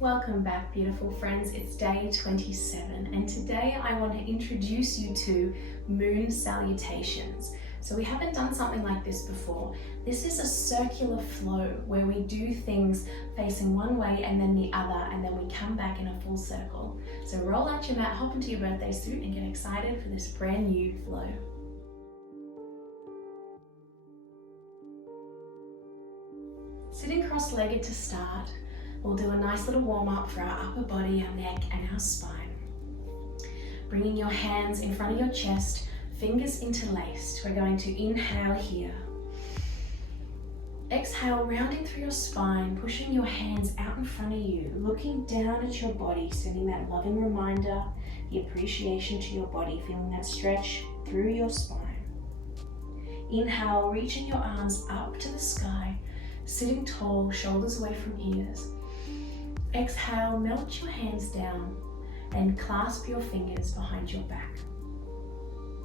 Welcome back, beautiful friends. It's day 27 and today I want to introduce you to moon salutations. So we haven't done something like this before. This is a circular flow where we do things facing one way and then the other, and then we come back in a full circle. So roll out your mat, hop into your birthday suit and get excited for this brand new flow. Sitting cross-legged to start. We'll do a nice little warm-up for our upper body, our neck and our spine. Bringing your hands in front of your chest, fingers interlaced. We're going to inhale here. Exhale, rounding through your spine, pushing your hands out in front of you, looking down at your body, sending that loving reminder, the appreciation to your body, feeling that stretch through your spine. Inhale, reaching your arms up to the sky, sitting tall, shoulders away from ears. Exhale, melt your hands down and clasp your fingers behind your back.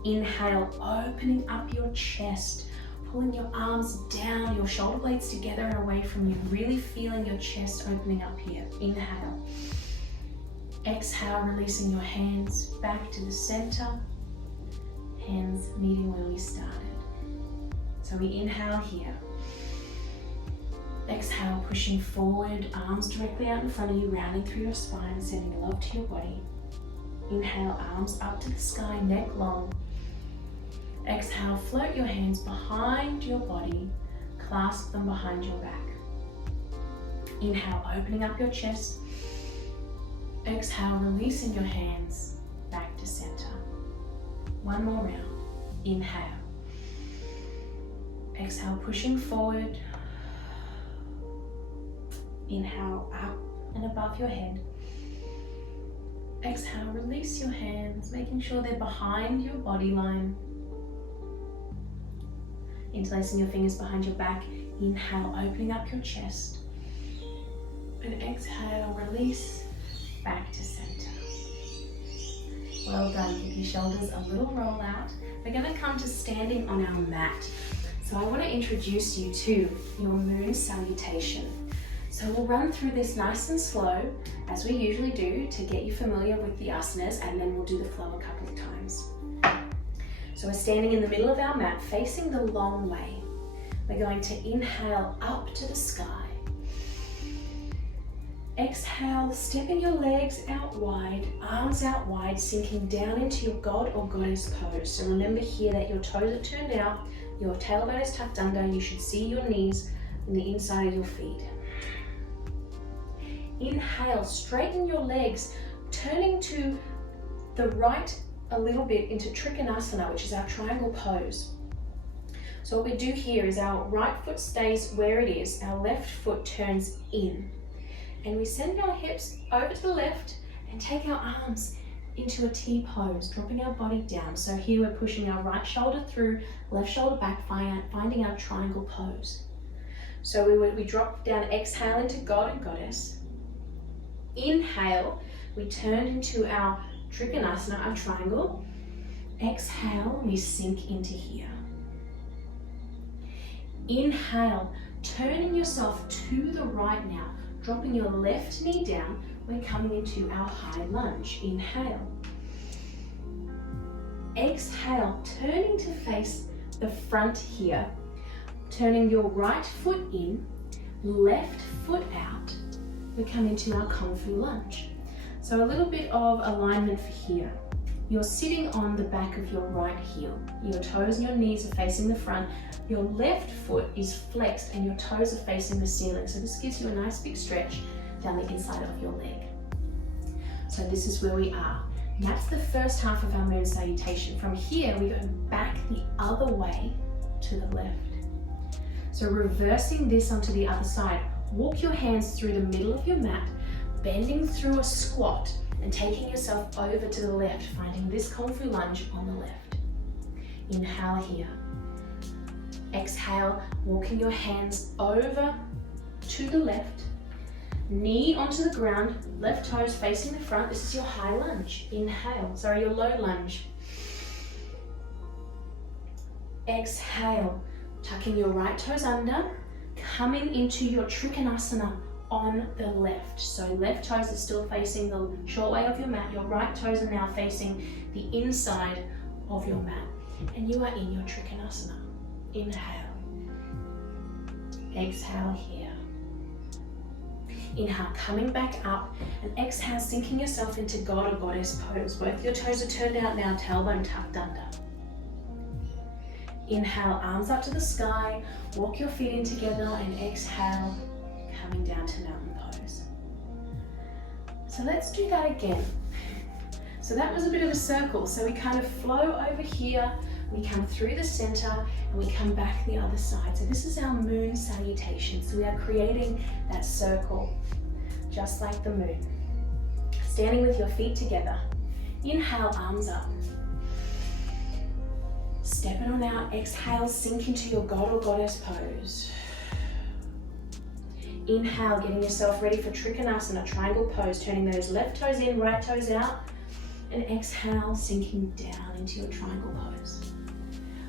Inhale, opening up your chest, pulling your arms down, your shoulder blades together and away from you, really feeling your chest opening up here. Inhale. Exhale, releasing your hands back to the center, hands meeting where we started. So we inhale here. Exhale, pushing forward, arms directly out in front of you, rounding through your spine, sending love to your body. Inhale, arms up to the sky, neck long. Exhale, float your hands behind your body, clasp them behind your back. Inhale, opening up your chest. Exhale, releasing your hands back to center. One more round. Inhale. Exhale, pushing forward. Inhale, up and above your head. Exhale, release your hands, making sure they're behind your body line. Interlacing your fingers behind your back. Inhale, opening up your chest. And exhale, release back to center. Well done. Give your shoulders a little roll out. We're going to come to standing on our mat. So I want to introduce you to your moon salutation. So we'll run through this nice and slow, as we usually do, to get you familiar with the asanas, and then we'll do the flow a couple of times. So we're standing in the middle of our mat, facing the long way. We're going to inhale up to the sky. Exhale, stepping your legs out wide, arms out wide, sinking down into your God or Goddess pose. So remember here that your toes are turned out, your tailbone is tucked under, you should see your knees and the inside of your feet. Inhale, straighten your legs, turning to the right a little bit into Trikonasana, which is our triangle pose. So what we do here is our right foot stays where it is, our left foot turns in. And we send our hips over to the left and take our arms into a T pose, dropping our body down. So here we're pushing our right shoulder through, left shoulder back, finding our triangle pose. So we drop down, exhale into God and Goddess. Inhale, we turn into our Trikonasana, our triangle. Exhale, we sink into here. Inhale, turning yourself to the right now, dropping your left knee down. We're coming into our high lunge. Inhale. Exhale, turning to face the front here, turning your right foot in, left foot out. We come into our Kung Fu lunge. So a little bit of alignment for here. You're sitting on the back of your right heel. Your toes and your knees are facing the front. Your left foot is flexed and your toes are facing the ceiling. So this gives you a nice big stretch down the inside of your leg. So this is where we are. And that's the first half of our moon salutation. From here, we go back the other way to the left. So reversing this onto the other side. Walk your hands through the middle of your mat, bending through a squat and taking yourself over to the left, finding this Kung Fu lunge on the left. Inhale here. Exhale, walking your hands over to the left, knee onto the ground, left toes facing the front. This is your high lunge. Inhale, your low lunge. Exhale, tucking your right toes under, coming into your Trikonasana on the left. So left toes are still facing the short way of your mat. Your right toes are now facing the inside of your mat. And you are in your Trikonasana. Inhale. Exhale here. Inhale, coming back up, and exhale, sinking yourself into God or Goddess pose. Both your toes are turned out now, tailbone tucked under. Inhale, arms up to the sky, walk your feet in together, and exhale, coming down to mountain pose. So let's do that again. So that was a bit of a circle. So we kind of flow over here, we come through the center, and we come back the other side. So this is our moon salutation. So we are creating that circle, just like the moon. Standing with your feet together. Inhale, arms up. Step it on out. Exhale, sink into your God or Goddess pose. Inhale, getting yourself ready for Trikonasana, triangle pose, turning those left toes in, right toes out. And exhale, sinking down into your triangle pose.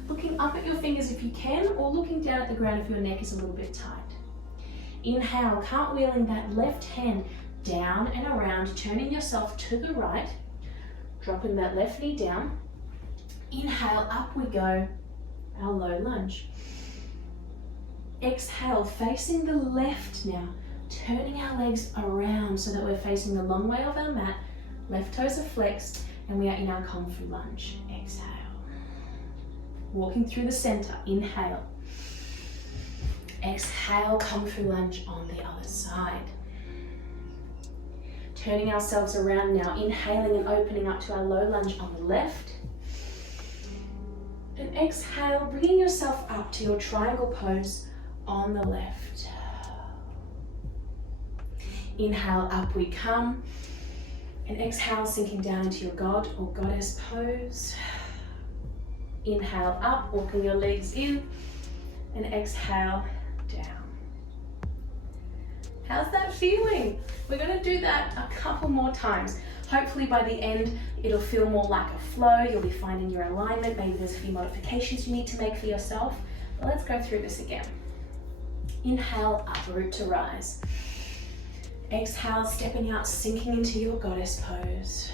Looking up at your fingers if you can, or looking down at the ground if your neck is a little bit tight. Inhale, cartwheeling that left hand down and around, turning yourself to the right, dropping that left knee down. Inhale, up we go, our low lunge. Exhale, facing the left now, turning our legs around so that we're facing the long way of our mat. Left toes are flexed, and we are in our Kung Fu lunge. Exhale. Walking through the center, inhale. Exhale, Kung Fu lunge on the other side. Turning ourselves around now, inhaling and opening up to our low lunge on the left. And exhale, bringing yourself up to your triangle pose on the left. Inhale, up we come. And exhale, sinking down into your God or Goddess pose. Inhale up, walking your legs in, and exhale down. How's that feeling? We're going to do that a couple more times. Hopefully by the end, it'll feel more like a flow. You'll be finding your alignment. Maybe there's a few modifications you need to make for yourself. But let's go through this again. Inhale, up, root to rise. Exhale, stepping out, sinking into your Goddess pose.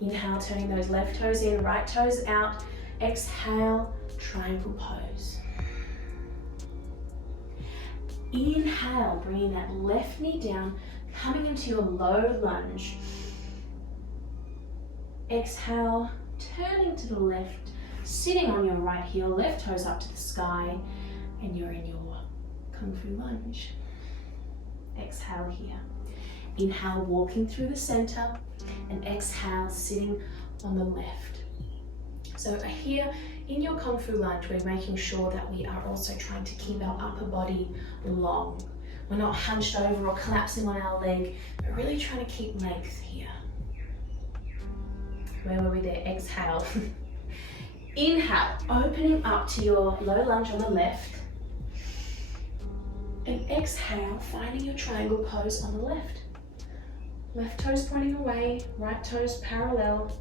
Inhale, turning those left toes in, right toes out. Exhale, triangle pose. Inhale, bringing that left knee down, coming into your low lunge. Exhale, turning to the left, sitting on your right heel, left toes up to the sky, and you're in your Kung Fu lunge. Exhale here. Inhale, walking through the center, and exhale, sitting on the left. So here in your Kung Fu lunge, we're making sure that we are also trying to keep our upper body long. We're not hunched over or collapsing on our leg, but really trying to keep length here. Where were we there? Exhale. Inhale, opening up to your low lunge on the left. And exhale, finding your triangle pose on the left. Left toes pointing away, right toes parallel.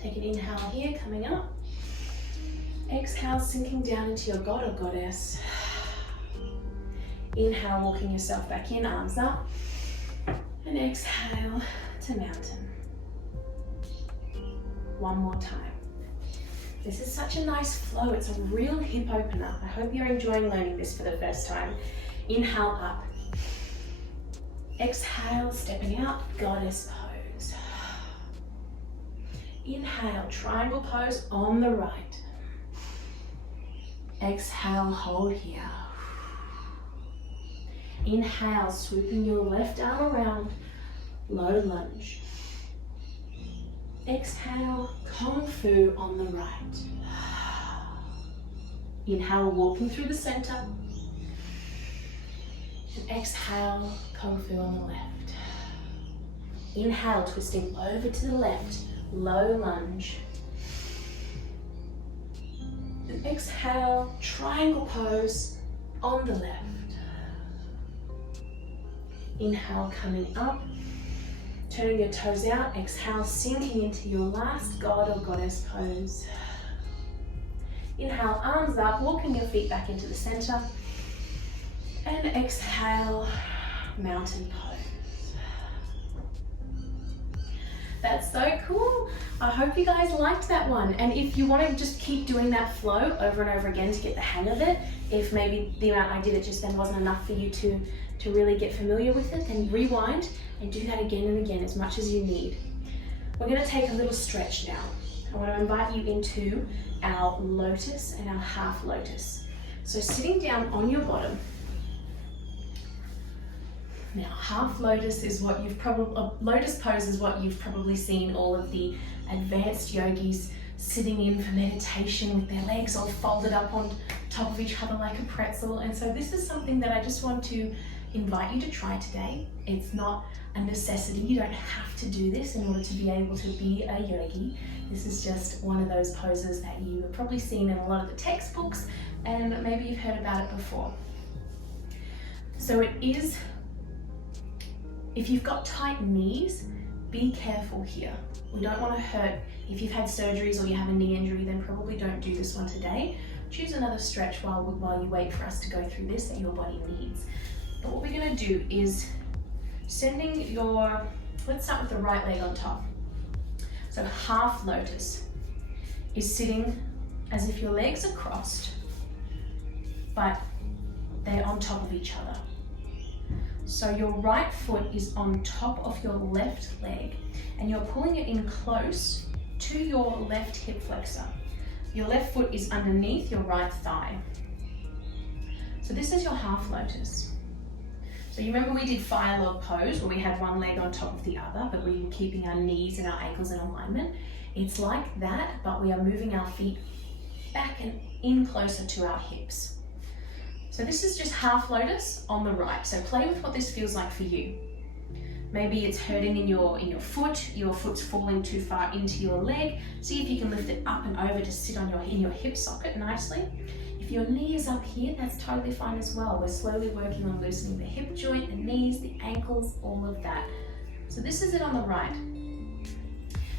Take an inhale here, coming up. Exhale, sinking down into your God or Goddess. Inhale, walking yourself back in, arms up. And exhale to mountain. One more time. This is such a nice flow. It's a real hip opener. I hope you're enjoying learning this for the first time. Inhale up. Exhale, stepping out, Goddess pose. Inhale, triangle pose on the right. Exhale, hold here. Inhale, swooping your left arm around, low lunge. Exhale, Kung Fu on the right. Inhale, walking through the center. And exhale, Kung Fu on the left. Inhale, twisting over to the left, low lunge. And exhale, triangle pose on the left. Inhale, coming up. Turning your toes out, exhale, sinking into your last God or Goddess pose. Inhale, arms up, walking your feet back into the center. And exhale, mountain pose. That's so cool. I hope you guys liked that one. And if you want to just keep doing that flow over and over again to get the hang of it, if maybe the amount I did it just then wasn't enough for you to really get familiar with it, then rewind and do that again and again as much as you need. We're going to take a little stretch now. I want to invite you into our lotus and our half lotus. So sitting down on your bottom. Now, half lotus is what you've probably, lotus pose is what you've probably seen all of the advanced yogis sitting in for meditation with their legs all folded up on top of each other like a pretzel. And so this is something that I just want to invite you to try today. It's not a necessity. You don't have to do this in order to be able to be a yogi. This is just one of those poses that you have probably seen in a lot of the textbooks and maybe you've heard about it before. So it is, if you've got tight knees, be careful here. We don't want to hurt. If you've had surgeries or you have a knee injury, then probably don't do this one today. Choose another stretch while you wait for us to go through this that your body needs. But what we're going to do is sending your, let's start with the right leg on top. So half lotus is sitting as if your legs are crossed, but they're on top of each other. So your right foot is on top of your left leg and you're pulling it in close to your left hip flexor. Your left foot is underneath your right thigh. So this is your half lotus. So you remember we did fire log pose where we had one leg on top of the other, but we were keeping our knees and our ankles in alignment. It's like that, but we are moving our feet back and in closer to our hips. So this is just half lotus on the right. So play with what this feels like for you. Maybe it's hurting in your foot's falling too far into your leg. See if you can lift it up and over to sit on in your hip socket nicely. If your knee is up here, that's totally fine as well. We're slowly working on loosening the hip joint, the knees, the ankles, all of that. So this is it on the right.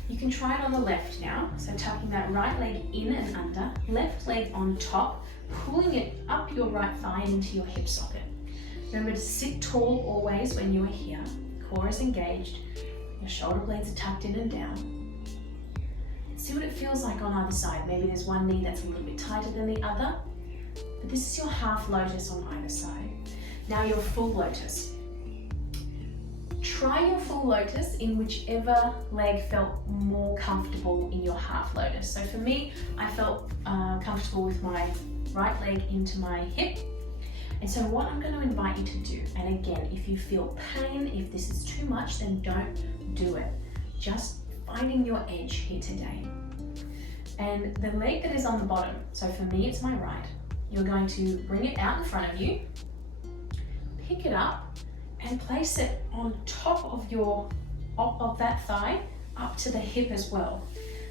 You can try it on the left now. So tucking that right leg in and under, left leg on top, pulling it up your right thigh and into your hip socket. Remember to sit tall always when you are here. Core is engaged, your shoulder blades are tucked in and down. See what it feels like on either side. Maybe there's one knee that's a little bit tighter than the other, but this is your half lotus on either side. Now your full lotus. Try your full lotus in whichever leg felt more comfortable in your half lotus. So for me, I felt comfortable with my right leg into my hip. And so what I'm going to invite you to do, and again, if you feel pain, if this is too much, then don't do it. Just finding your edge here today. And the leg that is on the bottom, so for me it's my right, you're going to bring it out in front of you, pick it up, and place it on top of that thigh up to the hip as well.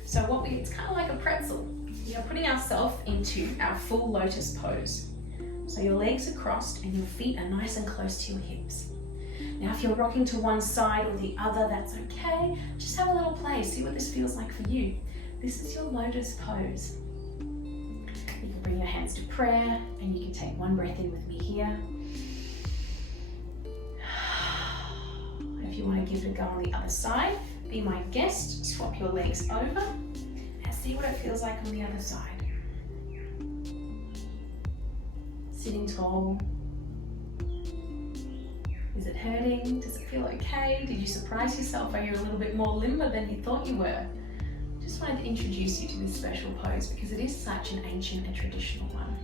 So it's kind of like a pretzel. We are putting ourselves into our full lotus pose. So your legs are crossed and your feet are nice and close to your hips. Now if you're rocking to one side or the other, that's okay. Just have a little play, see what this feels like for you. This is your lotus pose. You can bring your hands to prayer and you can take one breath in with me here. If you want to give it a go on the other side, be my guest, swap your legs over and see what it feels like on the other side. Sitting tall. Is it hurting? Does it feel okay? Did you surprise yourself? Are you a little bit more limber than you thought you were? Just wanted to introduce you to this special pose because it is such an ancient and traditional one.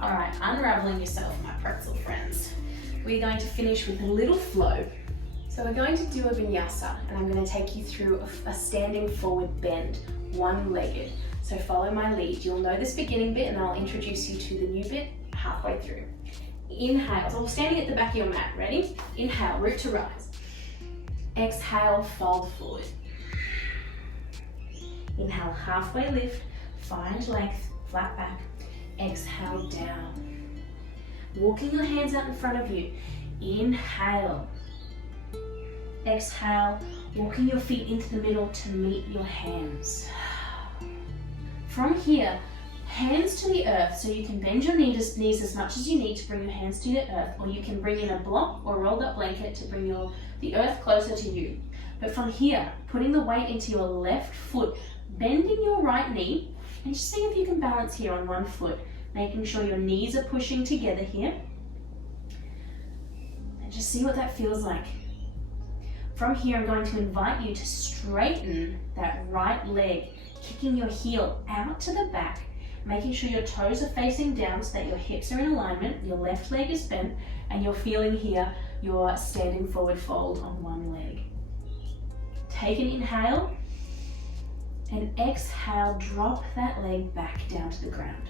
All right, unraveling yourself, my pretzel friends. We're going to finish with a little flow. So we're going to do a vinyasa and I'm going to take you through a standing forward bend, one-legged. So follow my lead. You'll know this beginning bit and I'll introduce you to the new bit halfway through. Inhale, so we're standing at the back of your mat. Ready? Inhale, root to rise. Exhale, fold forward. Inhale, halfway lift, find length, flat back. Exhale, down. Walking your hands out in front of you. Inhale. Exhale, walking your feet into the middle to meet your hands. From here, Hands to the earth, so you can bend your knees as much as you need to bring your hands to the earth, or you can bring in a block or rolled up blanket to bring the earth closer to you. But from here, putting the weight into your left foot, bending your right knee, and just see if you can balance here on one foot, making sure your knees are pushing together here. And just see what that feels like. From here, I'm going to invite you to straighten that right leg, kicking your heel out to the back, making sure your toes are facing down so that your hips are in alignment, your left leg is bent, and you're feeling here your standing forward fold on one leg. Take an inhale, and exhale, drop that leg back down to the ground.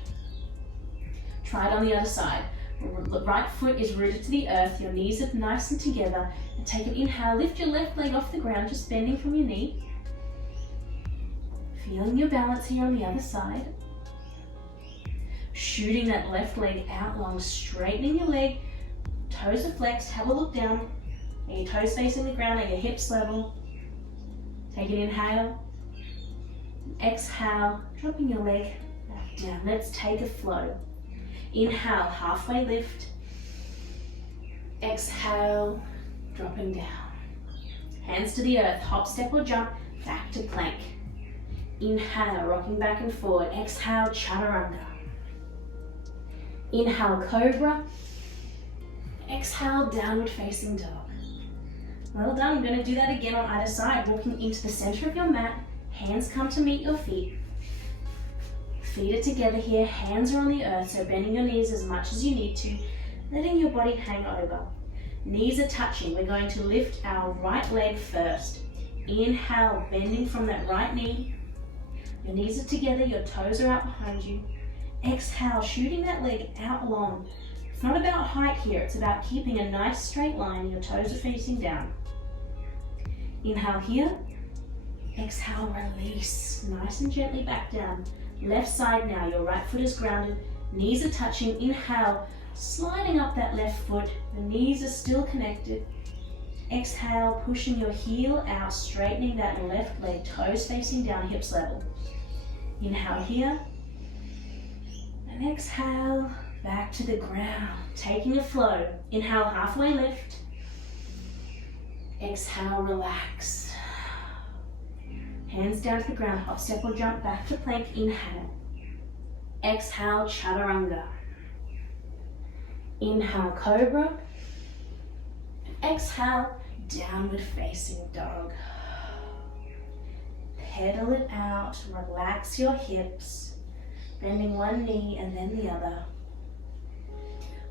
Try it on the other side. The right foot is rooted to the earth, your knees are nice and together, and take an inhale, lift your left leg off the ground, just bending from your knee. Feeling your balance here on the other side. Shooting that left leg out long, straightening your leg, toes are flexed, have a look down. Are your toes facing the ground, are your hips level? Take an inhale, exhale, dropping your leg back down. Let's take a flow. Inhale, halfway lift. Exhale, dropping down. Hands to the earth, hop, step or jump, back to plank. Inhale, rocking back and forward. Exhale, chaturanga. Inhale, cobra. Exhale, downward facing dog. Well done. I'm going to do that again on either side, walking into the center of your mat. Hands come to meet your feet. Feet are together here, hands are on the earth, so bending your knees as much as you need to, letting your body hang over. Knees are touching. We're going to lift our right leg first. Inhale, bending from that right knee. Your knees are together, your toes are out behind you. Exhale, shooting that leg out long. It's not about height here, it's about keeping a nice straight line. Your toes are facing down. Inhale here. Exhale, release. Nice and gently back down. Left side now, your right foot is grounded, knees are touching. Inhale, sliding up that left foot, the knees are still connected. Exhale, pushing your heel out, straightening that left leg, toes facing down, hips level. Inhale here, and exhale, back to the ground, taking a flow. Inhale, halfway lift. Exhale, relax. Hands down to the ground, hop, step or jump back to plank. Inhale. Exhale, chaturanga. Inhale, cobra. Exhale, downward facing dog. Pedal it out, relax your hips, bending one knee and then the other.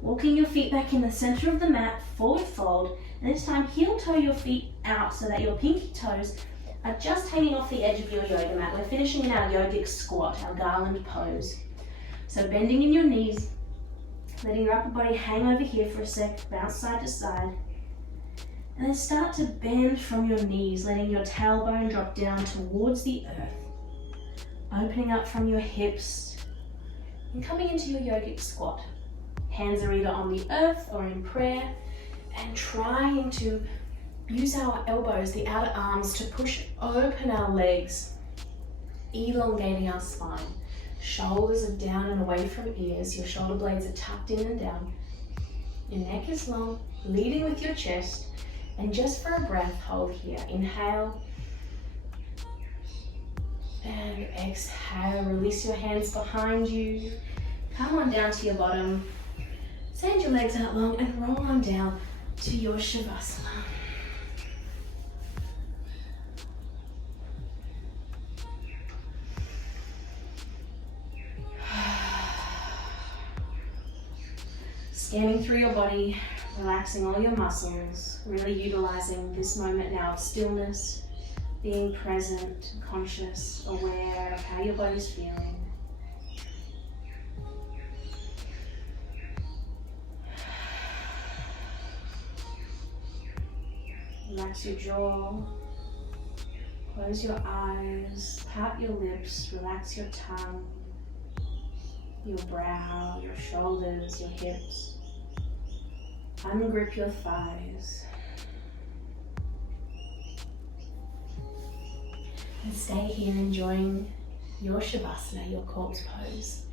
Walking your feet back in the center of the mat, forward fold, and this time heel toe your feet out so that your pinky toes are just hanging off the edge of your yoga mat. We're finishing in our yogic squat, our garland pose. So bending in your knees, letting your upper body hang over here for a sec, bounce side to side. And then start to bend from your knees, letting your tailbone drop down towards the earth. Opening up from your hips and coming into your yogic squat. Hands are either on the earth or in prayer, and trying to use our elbows, the outer arms, to push open our legs, elongating our spine. Shoulders are down and away from ears. Your shoulder blades are tucked in and down. Your neck is long, leading with your chest. And just for a breath, hold here. Inhale. And exhale. Release your hands behind you. Come on down to your bottom. Send your legs out long and roll on down to your Savasana. Scanning through your body, relaxing all your muscles, really utilizing this moment now of stillness, being present, conscious, aware of how your body's feeling. Relax your jaw, close your eyes, pout your lips, relax your tongue, your brow, your shoulders, your hips. Ungrip your thighs. And stay here enjoying your Shavasana, your corpse pose.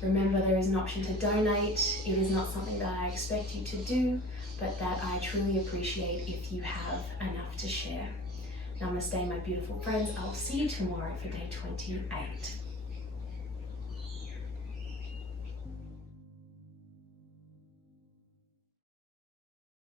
Remember, there is an option to donate. It is not something that I expect you to do, but that I truly appreciate if you have enough to share. Namaste, my beautiful friends. I'll see you tomorrow for day 28.